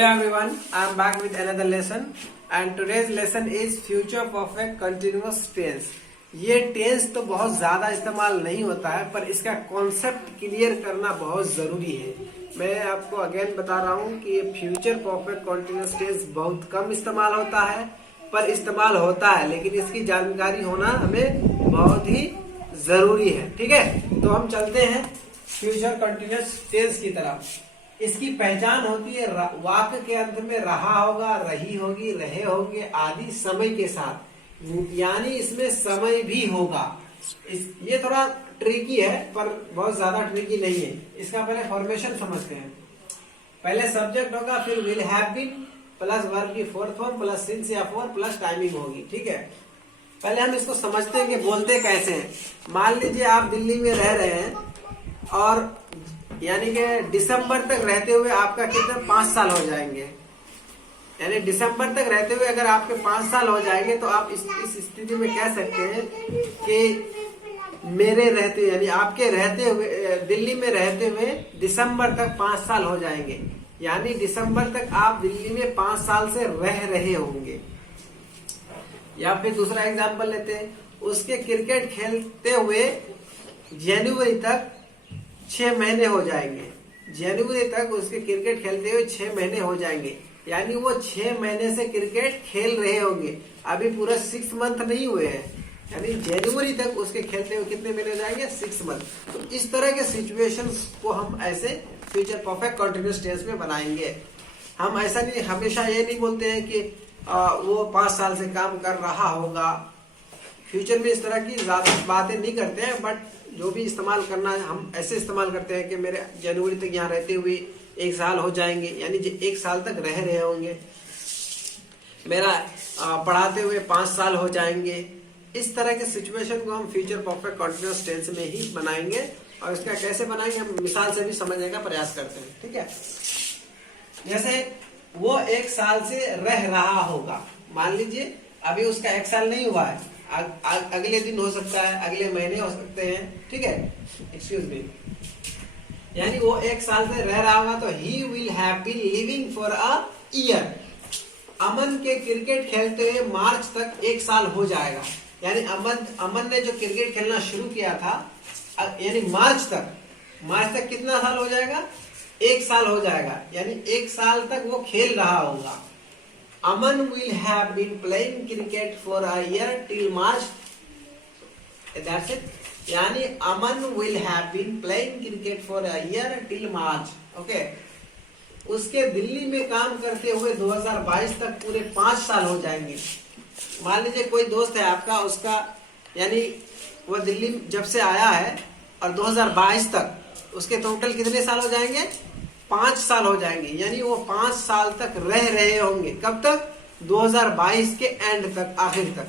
Hello everyone, I am back with another lesson and today's lesson is future perfect continuous tense। ये tense तो बहुत ज्यादा इस्तेमाल नहीं होता है पर इसका कॉन्सेप्ट क्लियर करना बहुत जरूरी है। मैं आपको अगेन बता रहा हूँ कि ये फ्यूचर परफेक्ट कंटिन्यूअस टेंस बहुत कम इस्तेमाल होता है पर इस्तेमाल होता है, लेकिन इसकी जानकारी होना हमें बहुत ही जरूरी है। ठीक है, तो हम चलते हैं फ्यूचर कंटिन्यूअस टेंस की तरफ। इसकी पहचान होती है वाक्य के अंत में रहा होगा, रही होगी, रहे होंगे आदि समय के साथ, यानी इसमें समय भी होगा। ये थोड़ा ट्रिकी है पर बहुत ज्यादा ट्रिकी नहीं है। इसका पहले फॉर्मेशन समझते हैं। पहले सब्जेक्ट होगा, फिर will have been plus verb की फोर्थ फॉर्म प्लस सिंस या फॉर प्लस टाइमिंग होगी। ठीक है, पहले हम इसको समझते हैं कि बोलते कैसे हैं। मान लीजिए आप दिल्ली में रह रहे हैं और यानी कि दिसंबर तक रहते हुए आपका कितना 5 साल हो जाएंगे। यानी दिसंबर तक रहते हुए अगर आपके 5 साल हो जाएंगे तो आप इस स्थिति में कह सकते हैं कि मेरे रहते यानी आपके रहते हुए दिल्ली में रहते हुए दिसंबर तक 5 साल हो जाएंगे, यानी दिसंबर तक आप दिल्ली में 5 साल से रह रहे होंगे। या फिर दूसरा एग्जांपल लेते हैं, उसके क्रिकेट खेलते हुए जनवरी तक 6 महीने हो जाएंगे। जनवरी तक उसके क्रिकेट खेलते हुए 6 महीने हो जाएंगे, यानी वो 6 महीने से क्रिकेट खेल रहे होंगे। अभी पूरा 6 मंथ नहीं हुए हैं, यानी जनवरी तक उसके खेलते हुए कितने महीने हो जाएंगे 6 मंथ। तो इस तरह के सिचुएशंस को हम ऐसे फ्यूचर परफेक्ट कंटिन्यूअस टेंस में बनाएंगे। हम ऐसा नहीं, हमेशा ये नहीं बोलते हैं कि वो 5 साल से काम कर रहा होगा। फ्यूचर में इस तरह की ज्यादा बातें नहीं करते हैं, बट जो भी इस्तेमाल करना है हम ऐसे इस्तेमाल करते हैं कि मेरे जनवरी तक यहाँ रहते हुए 1 साल हो जाएंगे, यानी 1 साल तक रह रहे होंगे। मेरा पढ़ाते हुए 5 साल हो जाएंगे। इस तरह के सिचुएशन को हम फ्यूचर परफेक्ट कंटिन्यूअस टेंस में ही बनाएंगे। और इसका कैसे बनाएंगे हम मिसाल से भी समझने का प्रयास करते हैं। ठीक है, जैसे वो 1 साल से रह रहा होगा। मान लीजिए अभी उसका 1 साल नहीं हुआ है, अगले दिन हो सकता है, अगले महीने हो सकते हैं। ठीक है, एक्सक्यूज मी, यानी वो 1 साल से रह रहा होगा तो he will have been living for a year. Aman के क्रिकेट खेलते हुए मार्च तक 1 साल हो जाएगा, यानी अमन ने जो क्रिकेट खेलना शुरू किया था यानी मार्च तक कितना साल हो जाएगा 1 साल हो जाएगा, यानी 1 साल तक वो खेल रहा होगा। Aman will have been playing cricket for a year till March. That's it. यानी Aman will have been playing cricket for a year till March. Okay. उसके दिल्ली में काम करते हुए 2022 तक पूरे 5 साल हो जाएंगे। मान लीजिए कोई दोस्त है आपका, उसका यानी वो दिल्ली जब से आया है और 2022 तक उसके टोटल कितने साल हो जाएंगे 5 साल हो जाएंगे, यानी वो 5 साल तक रह रहे होंगे। कब तक 2022 के एंड तक, आखिर तक।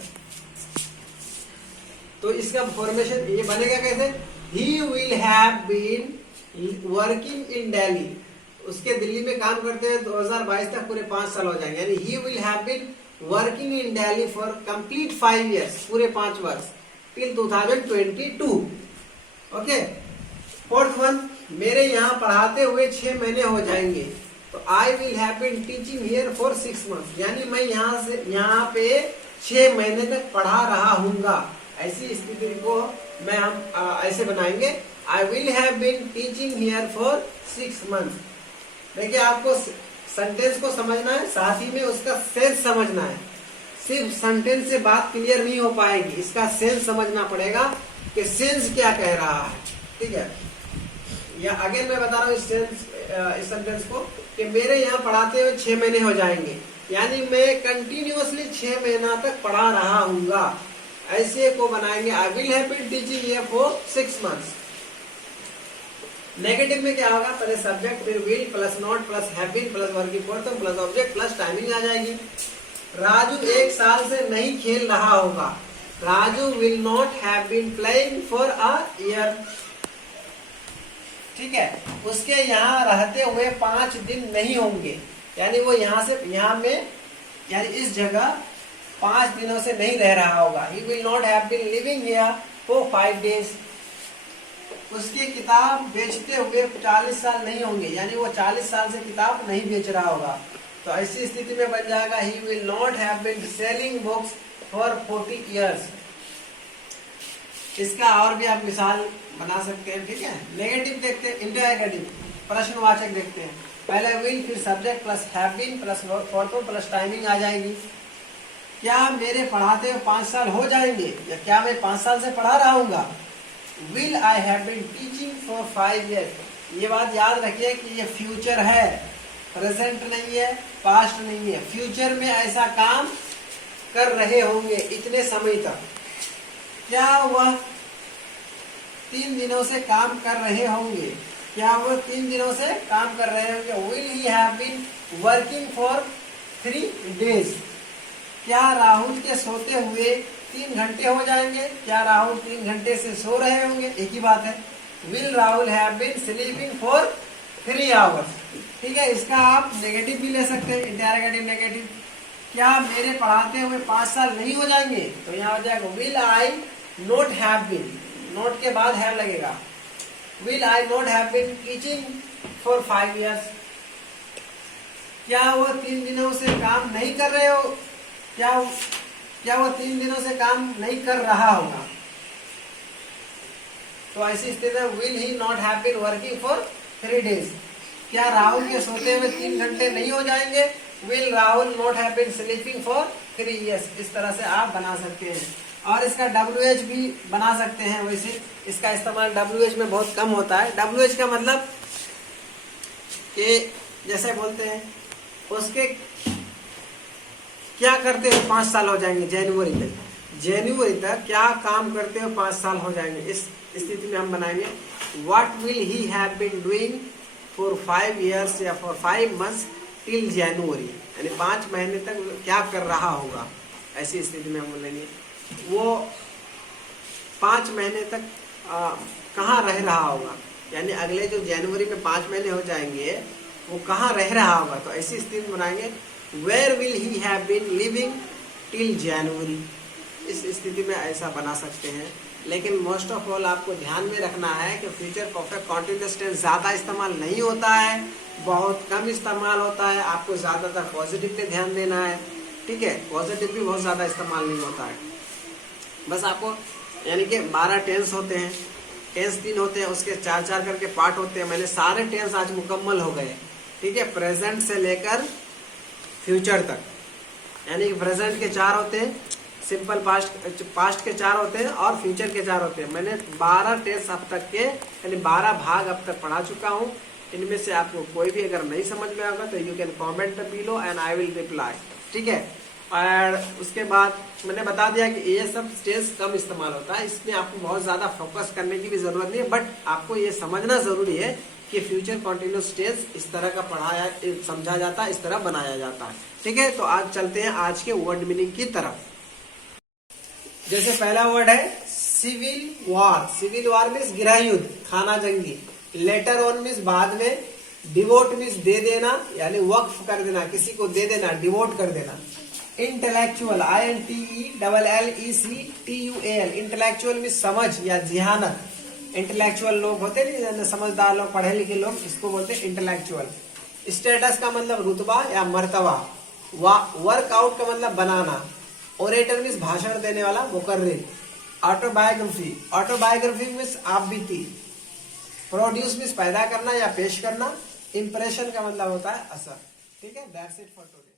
तो इसका फॉर्मेशन ये बनेगा कैसे, he will have been working in Delhi. उसके दिल्ली में काम करते हुए 2022 तक पूरे 5 साल हो जाएंगे, यानी he will have been working in Delhi for complete 5 years, पूरे 5 वर्ष, टिल 2022। ओके, फोर्थ वन, मेरे यहाँ पढ़ाते हुए 6 महीने हो जाएंगे तो I will have been teaching here for 6 months, यानी मैं यहाँ पे 6 महीने तक पढ़ा रहा हूँगा। ऐसी स्थिति को हम ऐसे बनाएंगे, I will have been teaching here for 6 months। देखिए, आपको सेंटेंस को समझना है, साथ ही में उसका सेंस समझना है। सिर्फ सेंटेंस से बात क्लियर नहीं हो पाएगी, इसका सेंस समझना पड़ेगा कि सेंस क्या कह रहा है। ठीक है, या अगेन मैं बता रहा हूँ इस सेंटेंस को कि मेरे यहाँ पढ़ाते हुए 6 महीने हो जाएंगे, यानी मैं कंटिन्यूअसली 6 महीना तक पढ़ा रहा हूँगा। ऐसे को बनाएंगे, I will have been teaching here for 6 months। Negative में क्या होगा, पहले सब्जेक्ट फिर will plus not plus have been plus verb की fourth form plus object plus timing आ जाएगी। राजू 1 साल से नहीं खेल रहा होगा, Raju will not have been playing for a year. ठीक है, उसके यहाँ रहते हुए 5 दिन नहीं होंगे, यानी वो यहाँ से यहाँ में यानी इस जगह 5 दिनों से नहीं रह रहा होगा। He will not have been living here for 5 days। उसकी किताब बेचते हुए 40 साल नहीं होंगे, यानी वो 40 साल से किताब नहीं बेच रहा होगा। तो ऐसी स्थिति में बन जाएगा he will not have been selling books for 40 years। इसका और भी आप मिसाल बना सकते हैं, ठीक है। नेगेटिव देखते हैं, इंटरगेटिव प्रश्नवाचक देखते हैं। पहले विल, फिर subject plus have been plus verb plus timing आ जाएगी। क्या मेरे पढ़ाते हुए 5 साल हो जाएंगे, या क्या मैं 5 साल से पढ़ा रहूंगा। Will I have been teaching for 5 years। ये बात याद रखिए कि ये फ्यूचर है, प्रेजेंट नहीं है, पास्ट नहीं है। फ्यूचर में ऐसा काम कर रहे होंगे इतने समय तक। क्या वह 3 दिनों से काम कर रहे होंगे, क्या वह 3 दिनों से काम कर रहे होंगे। Will he have been working for 3 days। क्या राहुल के सोते हुए 3 घंटे हो जाएंगे, क्या राहुल 3 घंटे से सो रहे होंगे, एक ही बात है। Will Rahul have been sleeping for 3 hours। ठीक है, इसका आप नेगेटिव भी ले सकते हैं, इंटरगेटिव नेगेटिव। क्या मेरे पढ़ाते हुए 5 साल नहीं हो जाएंगे, तो यहाँ हो जाएगा will I not have been, not के बाद हैव लगेगा। Will I not have been teaching for 5 years। क्या वो 3 दिनों से काम नहीं कर रहे हो, क्या वो 3 दिनों से काम नहीं कर रहा होगा। तो ऐसी स्थिति में will he not have been working for 3 days। क्या राहुल के सोते हुए 3 घंटे नहीं हो जाएंगे। Will Rahul not have been sleeping for 3 years। इस तरह से आप बना सकते हैं। और इसका WH भी बना सकते हैं। वैसे इसका इस्तेमाल WH में बहुत कम होता है। WH का मतलब कि जैसे बोलते हैं उसके क्या करते हुए 5 साल हो जाएंगे, जनवरी तक क्या काम करते हुए 5 साल हो जाएंगे। इस स्थिति में हम बनाएंगे what will he have been doing for 5 years या फॉर 5 months टिल जनवरी, यानी 5 महीने तक क्या कर रहा होगा। ऐसी स्थिति में हम बोलेंगे वो 5 महीने तक कहाँ रह रहा होगा, यानी अगले जो जनवरी में 5 महीने हो जाएंगे वो कहाँ रह रहा होगा। तो ऐसी स्थिति बनाएंगे where will he have been living till January. इस स्थिति में ऐसा बना सकते हैं। लेकिन मोस्ट ऑफ ऑल आपको ध्यान में रखना है कि फ्यूचर परफेक्ट कॉन्टिन्यूअस टेंस ज़्यादा इस्तेमाल नहीं होता है, बहुत कम इस्तेमाल होता है। आपको ज़्यादातर पॉजिटिव पे ध्यान देना है, ठीक है। पॉजिटिव भी बहुत ज़्यादा इस्तेमाल नहीं होता है। बस आपको यानी कि 12 टेंस होते हैं, टेंस 3 होते हैं, उसके 4-4 करके पार्ट होते हैं। मैंने सारे टेंस आज मुकम्मल हो गए, ठीक है। प्रेजेंट से लेकर फ्यूचर तक, यानी कि प्रेजेंट के 4 होते हैं, सिंपल पास्ट के 4 होते हैं और फ्यूचर के 4 होते हैं। मैंने 12 टेंस अब तक के यानी 12 भाग अब तक पढ़ा चुका हूँ। इनमें से आपको कोई भी अगर नहीं समझ में आएगा तो you can comment below and I will reply, ठीक है। और उसके बाद मैंने बता दिया कि ये सब टेंस कम इस्तेमाल होता है, इसमें आपको बहुत ज़्यादा फोकस करने की भी ज़रूरत नहीं है। बट आपको ये समझना ज़रूरी है कि फ्यूचर कॉन्टिन्यूस टेंस इस तरह का पढ़ाया समझा जाता है, इस तरह बनाया जाता है, ठीक है। तो आज चलते हैं आज के वर्ड मीनिंग की तरफ। जैसे पहला वर्ड है civil war. Civil war means गृह युद्ध, खाना जंगी। लेटर ऑन मीन्स बाद में। डिवोट मीन्स दे देना, यानी वक्फ कर देना, किसी को दे देना, डिवोट कर देना। इंटेलेक्चुअल, INTELLECTUAL, इंटेलेक्चुअल मीन्स समझ या जिहानत। इंटेलेक्चुअल लोग होते नहीं, समझदार लोग, पढ़े लिखे लोग, इसको बोलते हैं इंटेलेक्चुअल। स्टेटस का मतलब रुतबा या मर्तबा। वर्कआउट का मतलब बनाना। ओरेटर मीन्स भाषण देने वाला, मुकर्रिर। ऑटोबायोग्राफी, ऑटोबायोग्राफी मीन्स आप बीती। प्रोड्यूस मीन्स पैदा करना या पेश करना। इंप्रेशन का मतलब होता है असर, ठीक है। That's it for today.